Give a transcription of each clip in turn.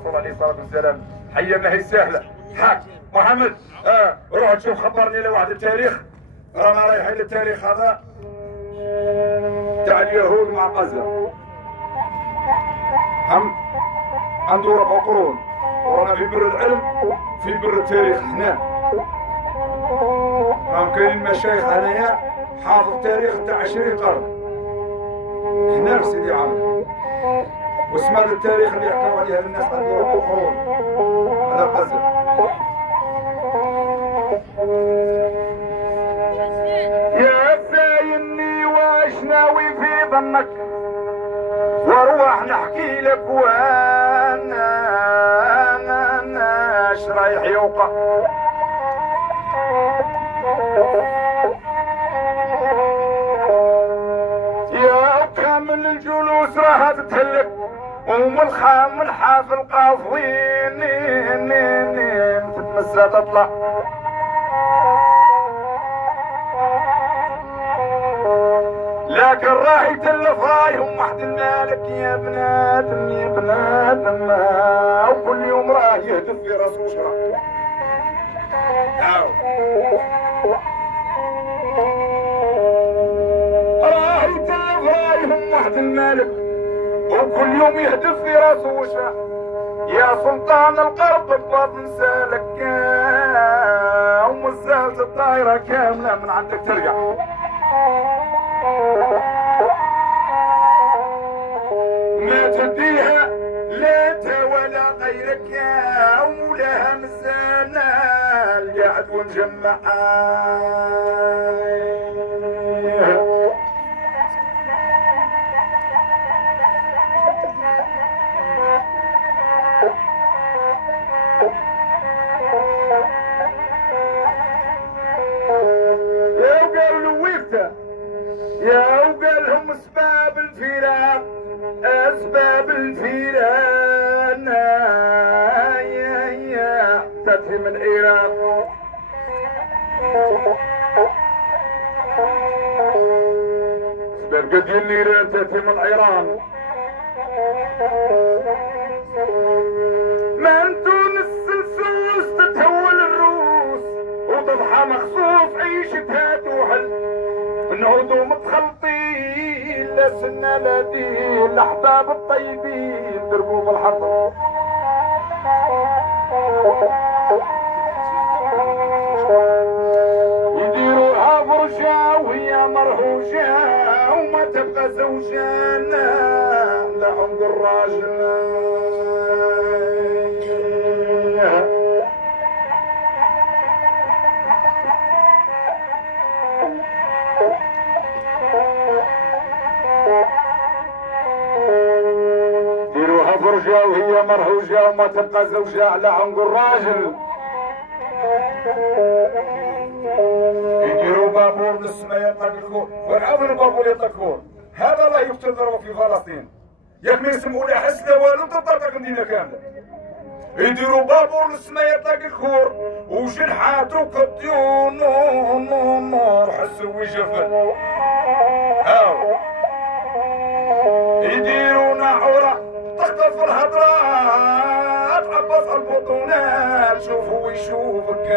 عليه الصلاه والسلام. حيا ما هي سهله. حاك محمد روح تشوف خبرني لي واحد التاريخ. رانا رايحين للتاريخ هذا تاع اليهود مع غزه. عنده 4 قرون ورانا في بر العلم في بر التاريخ هنا. راهم كاينين مشايخ هنايا حافظ تاريخ تاع 20 قرن هنا في سيدي عامر. واسم هذا التاريخ اللي يحكوا عليه الناس عنده 4 قرون على غزه. يا سايني واش ناوي في ظنك واروح نحكي لك وانا اش رايح يوقع. يا كامل الجلوس راها تتهلك ومن حافل قافوين تتمسى تطلع. لكن راح يتلف رايهم واحد المالك يا بنادم يا بنادم وكل يوم راه يهدف في راسو شرع. راه يتلف رايهم واحد المالك وكل يوم يهدف في راسو وشرع. يا سلطان القرب الباطن سالك ومزالت الطايرة كاملة من عندك ترجع. ما تديها لا انت ولا غيرك يا ومولاها مزانا القاعد ونجمع. يا وقال لهم اسباب الفراق اسباب الفراق يا تاتي من العراق. اسباب قد النيران تاتي من ايران. من تونس السوس تتهول الروس وتضحى مخصوص عيشتها توحل. نعودوا متخلطين لا سنة لا دين الأحباب الطيبين دربوا بالحظ. يديروها فرجة وهي مرهوجة وما تبقى زوجانا لا عمق الراجل. ديروها فرجة وهي مرهوجة وما تبقى زوجة على عنق الراجل. يديروا بابور للسماء يطلقون والعمل بابور يطلقون. هذا الله يقتل ضربه في فلسطين. ياك ما يسمعوا لا حس لا والو تطرطق المدينة كاملة. يديروا بابور للسماء يطلق الكور وجنحاته كالطيور نور حسوا ويجفل. هاو يديروا ناحورة تخطف الهضرات عبص البطونات شوفوا ويشوفك.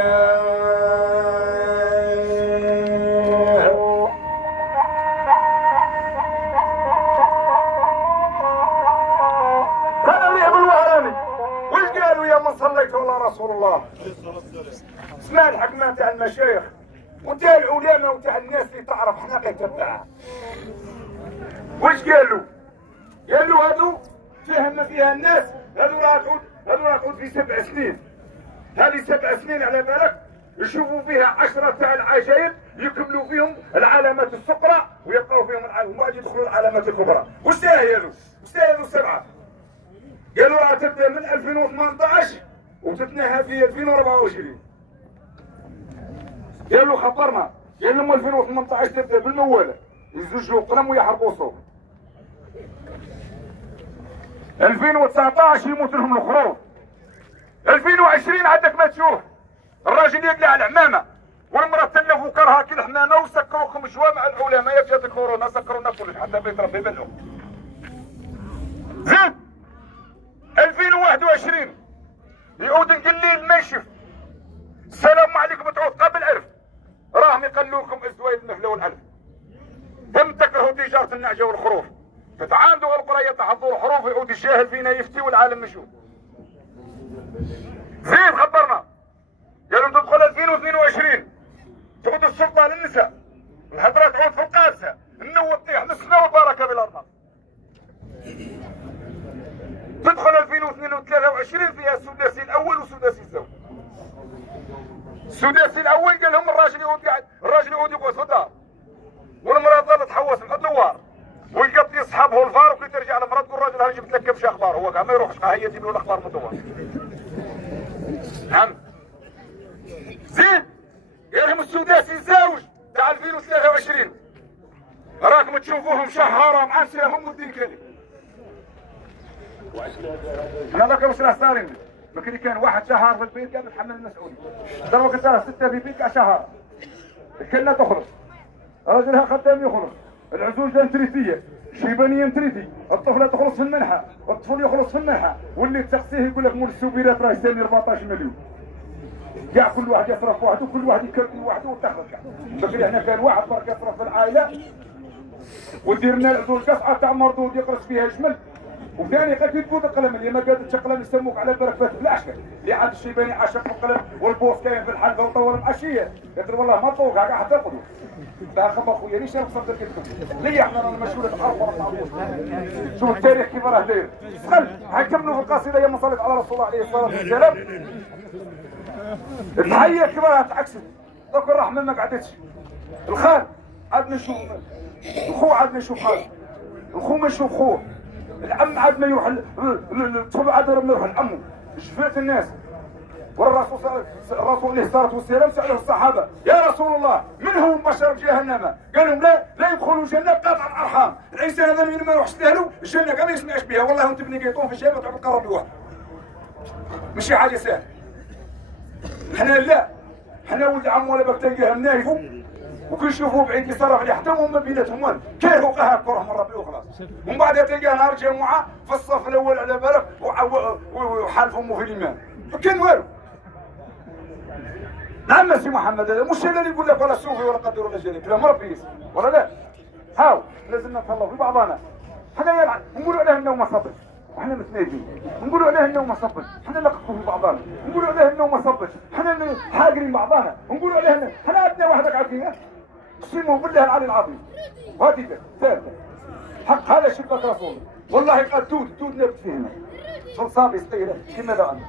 كان اللي بالوهراني وش قالوا يا من صليت على رسول الله. اسمع الحكمة تاع المشايخ وتاع العلماء وتاع الناس اللي تعرف حقيقة تاعها. وش قالوا؟ قالوا هذو فهم فيها الناس هذو راح تعود في 7 سنين. هذه 7 سنين على بالك يشوفوا فيها 10 تاع العجائب يكملوا فيهم العلامات الصغرى ويبقوا فيهم وبعد يدخلوا العلامات الكبرى. وش هذو؟ وش هذو 7؟ قالوا راح تبدا من 2018 وتتنهى في 2024. قالوا خبرنا قال لهم 2018 تبدا بالموالة يزوجوا قلم ويحرقوا صوب. 2019 يموت لهم الخروف. 2020 عندك ما تشوف الراجل يقلع العمامه والمراه تلفوا كرها كل حمامه وسكروا 5 شوا مع العلماء. ياك جات الكورونا سكرونا كلش حتى بيت ربي بلعوا. زين 2021 الجاهل فينا يفتي والعالم مشهود. زيد خبرنا قالوا تدخل 2022 تعود السلطه للنساء، الهضره تعود في القادسه، النوة تطيح مسكنا والبركه بالارض. تدخل 2023 فيها السداسي الاول والسداسي الزوج. السداسي الاول قال لهم الراجل يعود يقعد في الدار والمراه ظلت تحوس مع الدوار ويقضي يصحابه الفار وكي ترجع لمراه تقول الراجل هاي جبت لك كبش اخبار، هو كاع ما يروحش هي تجيب له الاخبار من الدوار. نعم زين قال لهم السداسي الزوج تاع 2023 راكم تشوفوهم شهاره مع نساهم ودين كلي. انا ما كانوش صارين بكري كان واحد شهر في البيت قام يتحمل المسؤوليه. ضربوا قلت لها 6 في بيت شهر الكلة تخرج، راجلها خدام يخرج، العزوز انتريتيه، شيبانيه انتريتي، الطفله تخلص في المنحه، الطفل يخلص في المنحه، واللي تسقسيه يقول لك مول السوبيرات راه يسالني 14 مليون. كاع كل واحد يصرف وحده وكل واحد يكركل وحده وتاخذ كاع. بكري هنا كان واحد برك يصرف في العائله ودير لنا العزوز قصعه تاع مردود يقرص فيها جمل، وثاني قد تفوت القلم اللي ما قادتش قلم يسموك على بالك فات بالعشاء، اللي عاد الشيباني عاشق في القلم والبوس كاين في الحلقه وطور العشيه، قلت والله ما طوق كاع حتى القدوه. باه خبر خويا ليش انا قصرت كتبكم؟ ليه احنا رانا مسؤولين الارض ورانا شوف التاريخ كيف راه داير. دخل حكمنا في القصيده يا مصلي على رسول الله عليه الصلاه والسلام. التحيه كيف راه تعكست، دوك الرحمه ما قعدتش. الخال عاد نشوف الخو، عاد نشوف خال الخو ما نشوف خوه، العم عاد ما يروح الطفل عاد ما يروح لعمه. شفات الناس والرسول الرسول عليه الصلاه والسلام ساله الصحابه يا رسول الله من هم بشر جهنم؟ قال لهم لا يدخلوا الجنه بقطع الارحام، الانسان هذا من ما يروحش له الجنه كما يسمعش بها، والله وانت بني قيطون في الجنه تعود تقرب لواحد ماشي حاجه سهله. حنا لا حنا ولد عم ولا باك تلقاها منايفو وكل يشوفوه بعيد يصرف عليه حتى هما بيناتهم والو، كيفوا قهر كرهم من ربي وخلاص. ومن بعد تلقاه نهار جمعه في الصف الاول على بالك وحالف امه في الامام، ما كان والو. نعم سي محمد هذا مش اللي يقول لك ولا صوفي ولا قدر ولا جريك، لا مربي يسمع ولا لا. هاو لازم نتهلاو في بعضنا، حنا يلعب نقولوا عليه انه ما صبش وحنا متناجين، نقولوا عليه انه ما صبش حنا نلقفوا في بعضنا، نقولوا عليه انه ما صبش حنا حاقرين بعضنا، نقولوا عليه انه حنا عندنا وحدك عارفين قسموا بالله العلي العظيم. وهذه ثالثه حق هذا شبك رسول والله قال تود نبت فينا صلصابي صغيره كما ذا انا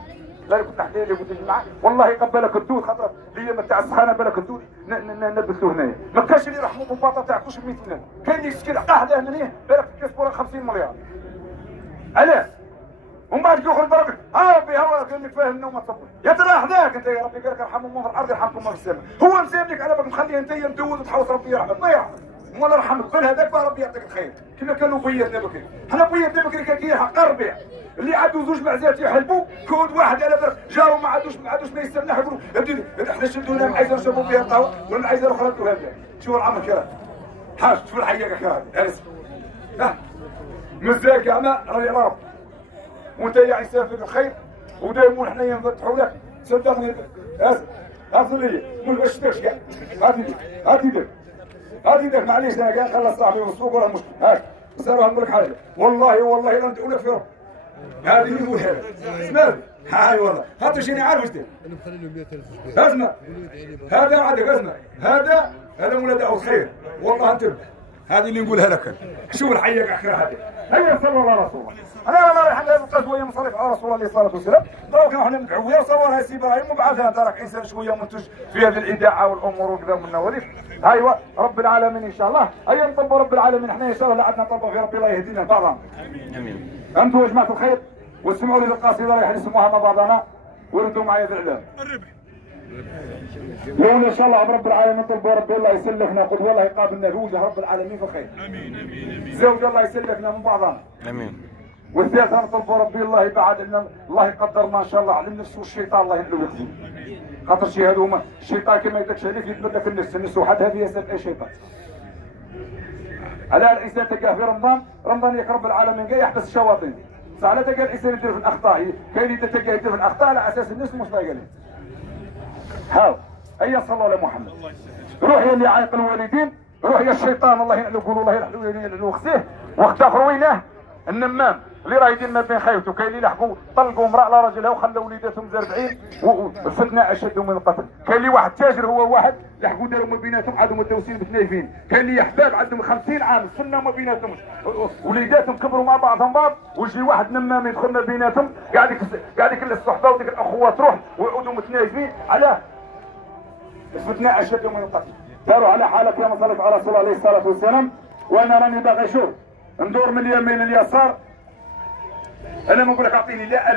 لا كنت نحكي لي قلت معاه والله قبلك الدود خاطر لي تاع السخانه بالك الدود نلبسوه هنايا، ما كانش اللي يرحموا بالباطا تاع كلش ب 100 مليون، كاين اللي يسكن قاعده هنا بالك كسبوا 50 مليار. علاه؟ ومن بعد يخرج برك ربي هو كانك فاهم انه ما تصبر، يا ترى حذاك انت يا ربي قال لك ارحموا من في الارض يرحمكم من في السماء، هو مساملك على بالك مخليه انت مدود وتحوس ربي يرحمك ما يرحمك، ولا يرحمك بل هذاك ربي يعطيك الخير، كما كانوا بيتنا بكري، حنا بيتنا بكري كان كيحق الربيع، اللي عندو زوج معزات يحلبوا كود واحد على بالك جارو ما عندوش ما يستنى يقولوا احنا شدونا معيزه نشربوا فيها القهوه والمعيزه الاخرى ندوها لها، شوف العمر كرا حاج شوف الحياقه كرا جالس مزاك انا راهي راب وانت يا عيسى في الخير ودائما حنا نفتحوا لك صدقني هاتوا لي ما باش كاع هاتي دير معليش انا كاع خلص صاحبي والسوق ولا مشكل هاك صاروها نقول لك حاجه والله لا ندعو لك في رب هذه اللي نقولها لك اسمع هاي والله خاطر شيني عارف واش دير اسمع هذا عندك اسمع هذا مولا دعوة خير والله انت هذه اللي نقولها لك شوف الحيه كاع هذه هيا صلوا على رسول الله انا رايح نبقى شويه مصرف على رسول الله عليه الصلاه والسلام دروك احنا مدعوين صورها سي ابراهيم وبعثها تراك انسان شويه منتج في هذه الاذاعه والامور وكذا من النواريخ. ايوا رب العالمين ان شاء الله هيا نطلبوا رب العالمين احنا ان شاء الله لا عندنا طلبوا في ربي الله يهدينا بعضنا. امين. انتم يا جماعه الخير واسمعوا لي القصيده رايح نسموها مع بعضنا وردوا معايا بالاعلام. لولا ان شاء الله رب العالمين نطلبوا ربي الله يسلفنا قد والله يقابلنا في وجه رب العالمين في خير. امين. زوج الله يسلفنا من بعضنا. امين. والثالثة نطلبوا ربي الله يبعد لنا الله يقدرنا ان شاء الله على النفس والشيطان الله يحلو يخزي. خاطر شي هذوما الشيطان كما يدكش عليك يتبدل في النفس وحدها فيها سبب اي شيطان. على الانسان تلقاه في رمضان ياك رب العالمين كاع يحبس الشواطين. صح لا تلقى الانسان يدير في الاخطاء كاين اللي تلقاه يدير في الاخطاء على اساس النفس مش طايقه ليه. هاو هيا صلوا على محمد. روح يا اللي عايق الوالدين روح يا الشيطان الله ينعلو قولوا الله ينعلو ينعلو خزيه وقت اخر ويناه النمام اللي راه يدير ما بين خايوته، كاين اللي لحقوا طلقوا امراه على راجلها وخلوا وليداتهم زاربعين والفتنه اشد من القتل. كاين اللي واحد تاجر هو واحد لحقوا داروا ما بيناتهم عادوا متوسين بتنايفين. كاين اللي احباب عندهم 50 عام سنه ما بيناتهمش، وليداتهم كبروا مع بعضهم بعض، ويجي واحد نمام يدخل ما بيناتهم قاعد يكل الصحبه وديك الاخوه تروح ويعودوا متنايفين. علاه؟ الفتنه اشد من القتل. داروا على حالك يا صليت على رسول الله عليه الصلاه والسلام. وانا راني باغي ندور من اليمين لليسار. انا ما نقول لك اعطيني لا